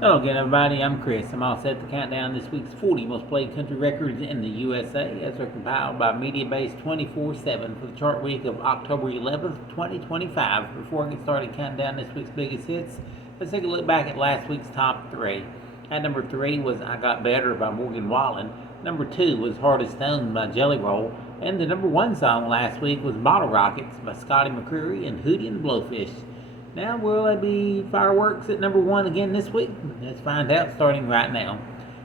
Hello again, everybody. I'm Chris. I'm all set to count down this week's 40 most played country records in the USA as they're compiled by MediaBase 24/7 for the chart week of October 11th, 2025. Before I get started counting down this week's biggest hits, let's take a look back at last week's top three. At number 3 was I Got Better by Morgan Wallen. Number 2 was Heart of Stone by Jelly Roll. And the number 1 song last week was Bottle Rockets by Scotty McCreery and Hootie and the Blowfish. Now, will there be fireworks at number 1 again this week? Let's find out starting right now.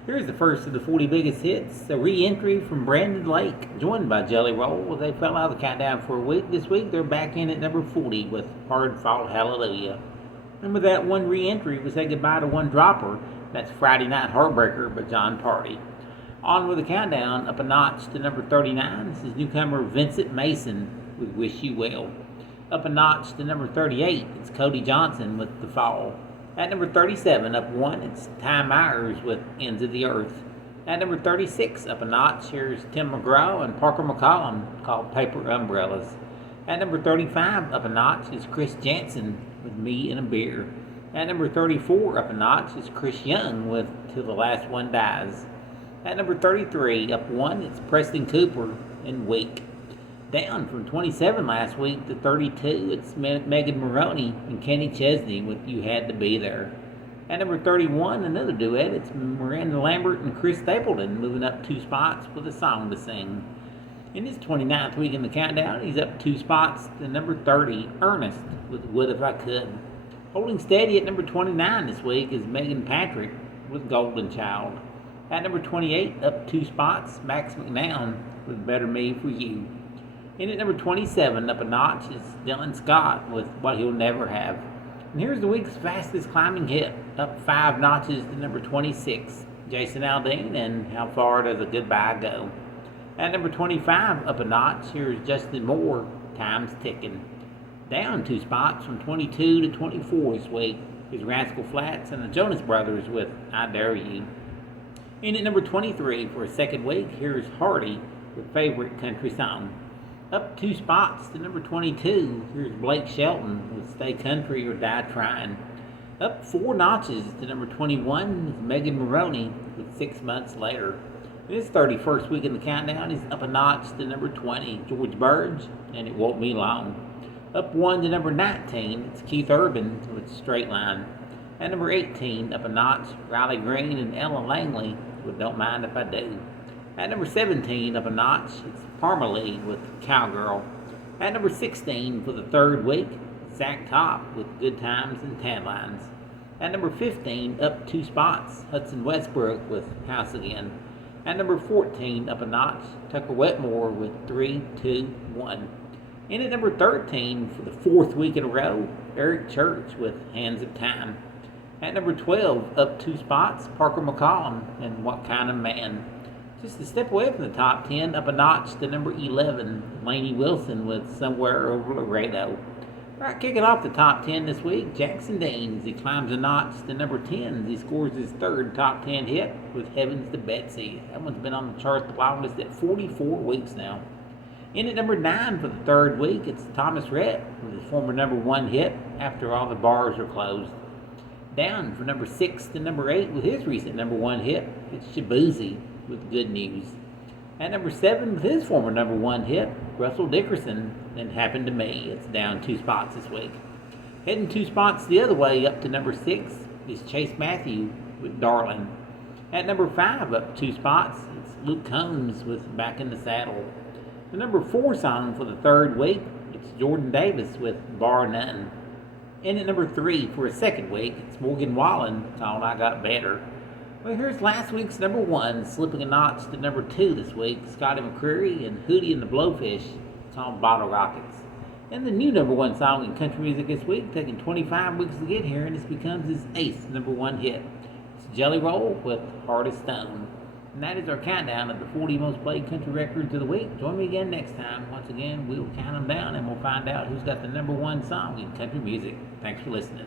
Here's the first of the 40 biggest hits, a re-entry from Brandon Lake, joined by Jelly Roll. They fell out of the countdown for a week. This week, they're back in at number 40 with Hard Fought Hallelujah. And with that one re-entry, we say goodbye to one dropper. That's Friday Night Heartbreaker by John Party. On with the countdown, up a notch to number 39. This is newcomer Vincent Mason with Wish You Well. Up a notch to number 38, it's Cody Johnson with The Fall. At number 37, up one, it's Ty Myers with Ends of the Earth. At number 36, up a notch, here's Tim McGraw and Parker McCollum called Paper Umbrellas. At number 35, up a notch, is Chris Jansen with Me and a Beer. At number 34, up a notch, is Chris Young with Till the Last One Dies. At number 33, up one, it's Preston Cooper and Weak. Down from 27 last week to 32, it's Megan Maroney and Kenny Chesney with You Had to Be There. At number 31, another duet, it's Miranda Lambert and Chris Stapleton moving up 2 spots with a song to sing. In his 29th week in the countdown, he's up 2 spots to number 30, Ernest with Would If I Could. Holding steady at number 29 this week is Megan Patrick with Golden Child. At number 28, up 2 spots, Max McNown with Better Me For You. In at number 27, up a notch, is Dylan Scott with What He'll Never Have. And here's the week's fastest climbing hit, up 5 notches to number 26, Jason Aldean and How Far Does a Goodbye Go. At number 25, up a notch, here's Justin Moore, Time's Ticking. Down 2 spots from 22 to 24 this week is Rascal Flatts and the Jonas Brothers with I Dare You. In at number 23 for a second week, here's Hardy with Favorite Country Song. Up 2 spots to number 22, here's Blake Shelton with Stay Country or Die Trying. Up 4 notches to number 21 is Megan Maroney with 6 Months Later. In his 31st week in the countdown, he's up a notch to number 20, George Burge, and It Won't Be Long. Up 1 to number 19, it's Keith Urban with Straight Line. At number 18, up a notch, Riley Green and Ella Langley with Don't Mind If I Do. At number 17, up a notch, it's Parmalee with Cowgirl. At number 16 for the 3rd week, Zach Top with Good Times and Tadlines. At number 15, up 2 spots, Hudson Westbrook with House Again. At number 14, up a notch, Tucker Wetmore with 3, 2, 1. In at number 13 for the 4th week in a row, Eric Church with Hands of Time. At number 12, up 2 spots, Parker McCollum and What Kind of Man. Just a step away from the top 10, up a notch to number 11, Lainey Wilson with Somewhere Over Laredo. Right, kicking off the top 10 this week, Jackson Deans. He climbs a notch to number 10 as he scores his 3rd top 10 hit with Heavens to Betsy. That one's been on the chart the longest at 44 weeks now. In at number 9 for the 3rd week, it's Thomas Rhett with his former number 1 hit After All the Bars Are Closed. Down from number 6 to number 8 with his recent number 1 hit, it's Shabuzi with Good News. At number 7 with his former number 1 hit, Russell Dickerson and Happened to Me. It's down 2 spots this week. Heading 2 spots the other way up to number 6 is Chase Matthew with Darling. At number 5 up 2 spots, it's Luke Combs with Back in the Saddle. The number 4 song for the 3rd week, it's Jordan Davis with Bar None. In at number 3 for a 2nd week, it's Morgan Wallen called I Got Better. Well, here's last week's number 1, slipping a notch to number 2 this week, Scotty McCreery and Hootie and the Blowfish, called Bottle Rockets. And the new number 1 song in country music this week, taking 25 weeks to get here, and this becomes his 8th number 1 hit. It's Jelly Roll with Heart of Stone. And that is our countdown of the 40 most played country records of the week. Join me again next time. Once again, we'll count them down and we'll find out who's got the number 1 song in country music. Thanks for listening.